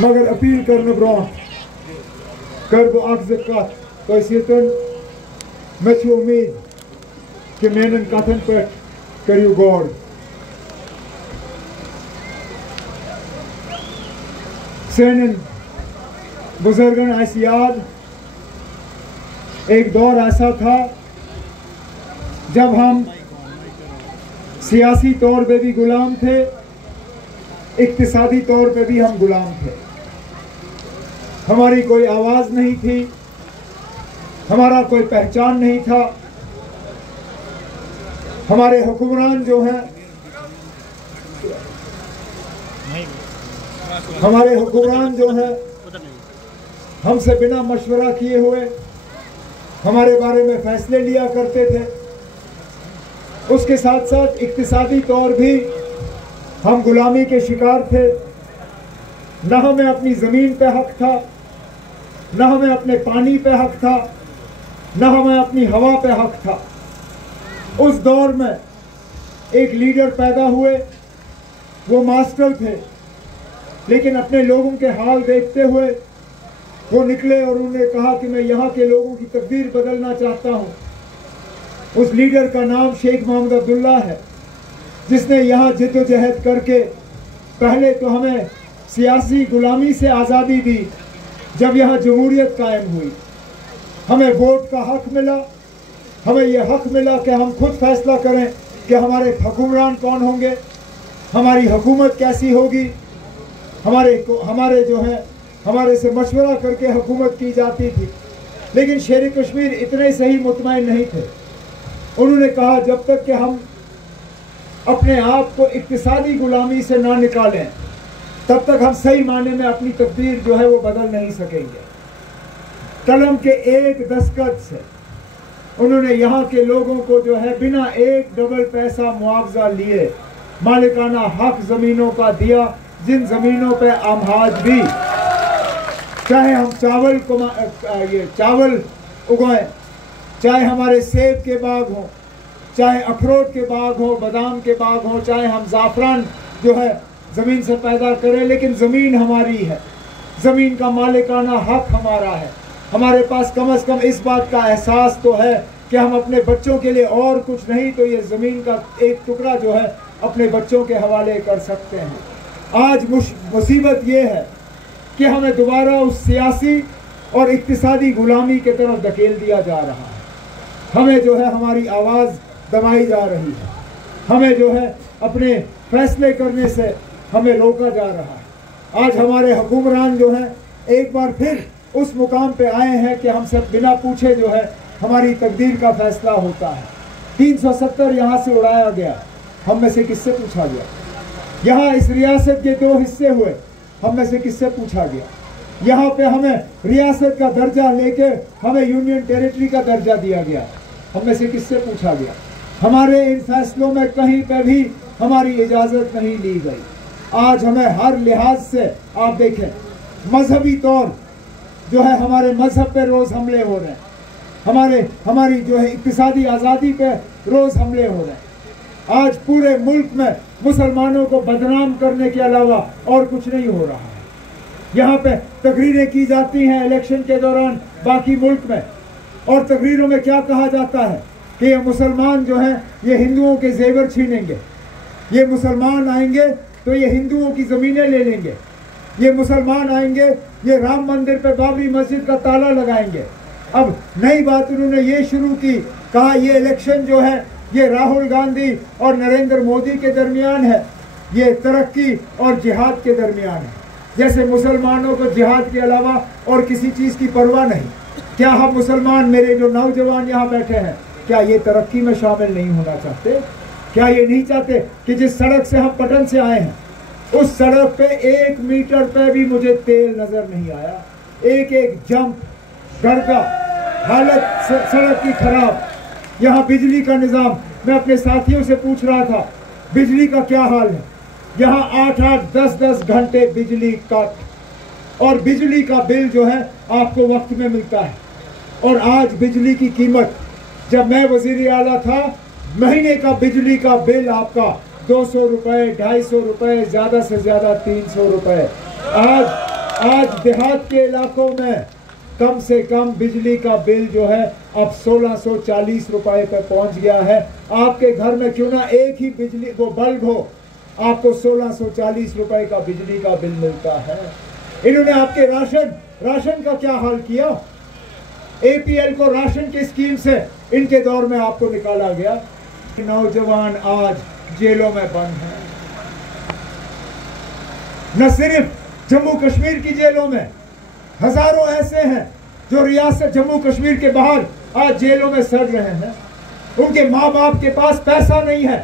मगर अपील करने ब्रो कर बो अख कत तन मे उम्मीद कि मेन कथन पे करियो गौर। सन बुजुर्गन आस याद एक दौर ऐसा था जब हम सियासी तौर पे भी गुलाम थे, इक्तिसादी तौर पे भी हम गुलाम थे। हमारी कोई आवाज़ नहीं थी, हमारा कोई पहचान नहीं था। हमारे हुक्मरान जो हैं, हमारे हुक्मरान जो हैं हमसे बिना मशवरा किए हुए हमारे बारे में फैसले लिया करते थे। उसके साथ साथ इक्तिसादी तौर भी हम गुलामी के शिकार थे। न हमें अपनी ज़मीन पे हक था, न हमें अपने पानी पे हक था, न हमें अपनी हवा पे हक था। उस दौर में एक लीडर पैदा हुए, वो मास्टर थे, लेकिन अपने लोगों के हाल देखते हुए वो निकले और उन्होंने कहा कि मैं यहाँ के लोगों की तकदीर बदलना चाहता हूँ। उस लीडर का नाम शेख मोहम्मद अब्दुल्ला है, जिसने यहाँ जिद्दोजहद करके पहले तो हमें सियासी गुलामी से आज़ादी दी। जब यहाँ जमहूरियत कायम हुई, हमें वोट का हक मिला, हमें यह हक मिला कि हम खुद फैसला करें कि हमारे हुक्मरान कौन होंगे, हमारी हुकूमत कैसी होगी। हमारे जो है हमारे से मशवरा करके हुकूमत की जाती थी। लेकिन शेर कश्मीर इतने सही मुतमईन नहीं थे। उन्होंने कहा जब तक कि हम अपने आप को इक्तिसादी गुलामी से ना निकालें, तब तक हम सही मायने में अपनी तकदीर जो है वो बदल नहीं सकेंगे। कलम के एक दस्तखत से उन्होंने यहाँ के लोगों को जो है बिना एक डबल पैसा मुआवजा लिए मालिकाना हक ज़मीनों का दिया, जिन ज़मीनों पे हम आज भी चाहे हम चावल उगाएं, चाहे हमारे सेब के बाग हों, चाहे अखरोट के बाग हों, बादाम के बाग हों, चाहे हम ज़ाफ़रान जो है ज़मीन से पैदा करें, लेकिन ज़मीन हमारी है, ज़मीन का मालिकाना हक हमारा है। हमारे पास कम से कम इस बात का एहसास तो है कि हम अपने बच्चों के लिए और कुछ नहीं तो ये ज़मीन का एक टुकड़ा जो है अपने बच्चों के हवाले कर सकते हैं। आज मुसीबत ये है कि हमें दोबारा उस सियासी और इक्तिसादी गुलामी की तरफ धकेल दिया जा रहा है। हमें जो है हमारी आवाज़ दबाई जा रही है, हमें जो है अपने फैसले करने से हमें रोका जा रहा है। आज हमारे हुक्मरान जो हैं एक बार फिर उस मुकाम पे आए हैं कि हमसे बिना पूछे जो है हमारी तकदीर का फैसला होता है। 370 यहाँ से उड़ाया गया, हम में से किससे पूछा गया? यहाँ इस रियासत के 2 हिस्से हुए, हम में से किससे पूछा गया? यहाँ पे हमें रियासत का दर्जा लेके हमें यूनियन टेरिटरी का दर्जा दिया गया, हम में से किससे पूछा गया? हमारे इन फैसलों में कहीं पे भी हमारी इजाज़त नहीं ली गई। आज हमें हर लिहाज से आप देखें, मजहबी तौर जो है हमारे मजहब पे रोज़ हमले हो रहे हैं, हमारी जो है इक्तिसादी आज़ादी पे रोज़ हमले हो रहे हैं। आज पूरे मुल्क में मुसलमानों को बदनाम करने के अलावा और कुछ नहीं हो रहा है। यहाँ पे तकरीरें की जाती हैं इलेक्शन के दौरान बाकी मुल्क में, और तकरीरों में क्या कहा जाता है कि ये मुसलमान जो हैं ये हिंदुओं के जेवर छीनेंगे, ये मुसलमान आएंगे तो ये हिंदुओं की ज़मीनें ले लेंगे, ये मुसलमान आएंगे ये राम मंदिर पे बाबरी मस्जिद का ताला लगाएंगे। अब नई बात उन्होंने ये शुरू की, कहा ये इलेक्शन जो है ये राहुल गांधी और नरेंद्र मोदी के दरमियान है, ये तरक्की और जिहाद के दरमियान है। जैसे मुसलमानों को जिहाद के अलावा और किसी चीज़ की परवाह नहीं। क्या हम मुसलमान, मेरे जो नौजवान यहाँ बैठे हैं, क्या ये तरक्की में शामिल नहीं होना चाहते? क्या ये नहीं चाहते कि जिस सड़क से हम पटन से आए हैं उस सड़क पे 1 मीटर पे भी मुझे तेल नज़र नहीं आया? एक जंप, गड़का, हालत सड़क की खराब। यहाँ बिजली का निज़ाम, मैं अपने साथियों से पूछ रहा था बिजली का क्या हाल है। यहाँ 8-8, 10-10 घंटे बिजली कट, और बिजली का बिल जो है आपको वक्त में मिलता है। और आज बिजली की कीमत, जब मैं वज़ीर आला था, महीने का बिजली का बिल आपका 200 रुपये, 250 रुपये, ज़्यादा से ज़्यादा 300 रुपये। आज आज देहात के इलाकों में कम से कम बिजली का बिल जो है अब 1640 रुपए पे पहुंच गया है। आपके घर में क्यों ना एक ही बिजली वो बल्ब हो, आपको 1640 रुपए का बिजली का बिल मिलता है। इन्होंने आपके राशन का क्या हाल किया? एपीएल को राशन की स्कीम से इनके दौर में आपको निकाला गया। नौजवान आज जेलों में बंद हैं। न सिर्फ जम्मू कश्मीर की जेलों में, हजारों ऐसे हैं जो रियासत जम्मू कश्मीर के बाहर आज जेलों में सड़ रहे हैं। उनके माँ बाप के पास पैसा नहीं है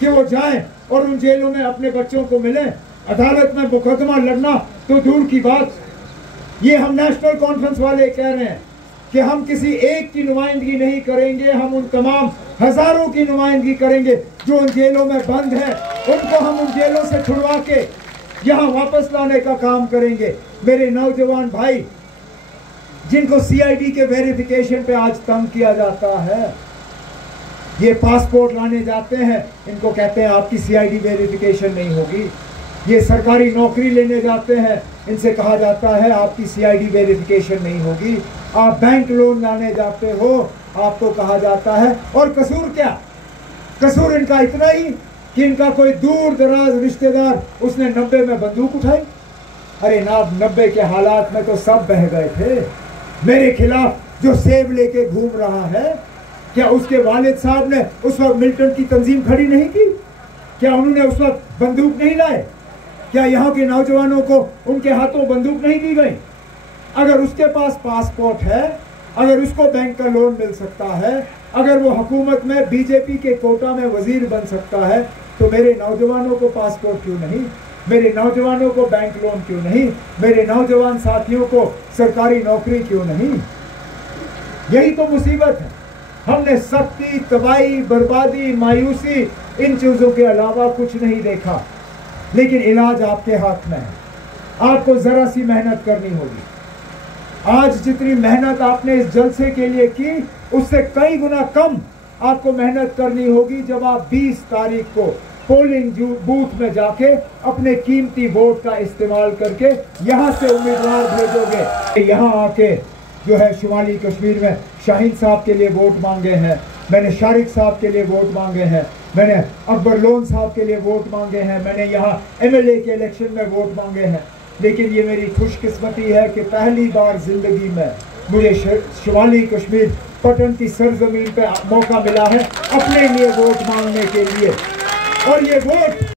कि वो जाएं और उन जेलों में अपने बच्चों को मिलें। अदालत में मुकदमा लड़ना तो दूर की बात। ये हम नेशनल कॉन्फ्रेंस वाले कह रहे हैं कि हम किसी एक की नुमाइंदगी नहीं करेंगे, हम उन तमाम हजारों की नुमाइंदगी करेंगे जो उन जेलों में बंद हैं। उनको हम उन जेलों से छुड़वा के यहाँ वापस लाने का काम करेंगे। मेरे नौजवान भाई जिनको सीआईडी के वेरिफिकेशन पे आज तंग किया जाता है, ये पासपोर्ट लाने जाते हैं, इनको कहते हैं आपकी सीआईडी वेरिफिकेशन नहीं होगी। ये सरकारी नौकरी लेने जाते हैं, इनसे कहा जाता है आपकी सीआईडी वेरिफिकेशन नहीं होगी। आप बैंक लोन लाने जाते हो, आपको कहा जाता है। और कसूर क्या? कसूर इनका इतना ही कि इनका कोई दूर दराज रिश्तेदार उसने 90 में बंदूक उठाई। अरे ना, 90 के हालात में तो सब बह गए थे। मेरे खिलाफ जो सेब लेके घूम रहा है, क्या उसके वालिद साहब ने उस वक्त मिल्टन की तंजीम खड़ी नहीं की? क्या उन्होंने उस वक्त बंदूक नहीं लाए? क्या यहाँ के नौजवानों को उनके हाथों बंदूक नहीं दी गई? अगर उसके पास पासपोर्ट है, अगर उसको बैंक का लोन मिल सकता है, अगर वो हुकूमत में बीजेपी के कोटा में वजीर बन सकता है, तो मेरे नौजवानों को पासपोर्ट क्यों नहीं? मेरे नौजवानों को बैंक लोन क्यों नहीं? मेरे नौजवान साथियों को सरकारी नौकरी क्यों नहीं? यही तो मुसीबत है। हमने सख्ती, तबाही, बर्बादी, मायूसी, इन चीजों के अलावा कुछ नहीं देखा। लेकिन इलाज आपके हाथ में है। आपको जरा सी मेहनत करनी होगी। आज जितनी मेहनत आपने इस जलसे के लिए की, उससे कई गुना कम आपको मेहनत करनी होगी जब आप 20 तारीख को पोलिंग बूथ में जाके अपने कीमती वोट का इस्तेमाल करके यहां से उम्मीदवार भेजोगे। यहां आके जो है शुमाली कश्मीर में शाहीन साहब के लिए वोट मांगे हैं, मैंने शारिक साहब के लिए वोट मांगे हैं, मैंने अकबर लोन साहब के लिए वोट मांगे हैं, मैंने यहाँ एमएलए के इलेक्शन में वोट मांगे हैं। लेकिन ये मेरी खुशकिस्मती है कि पहली बार जिंदगी में मुझे शुमाली कश्मीर पटन की सरजमीन पे मौका मिला है अपने लिए वोट मांगने के लिए। और ये वोट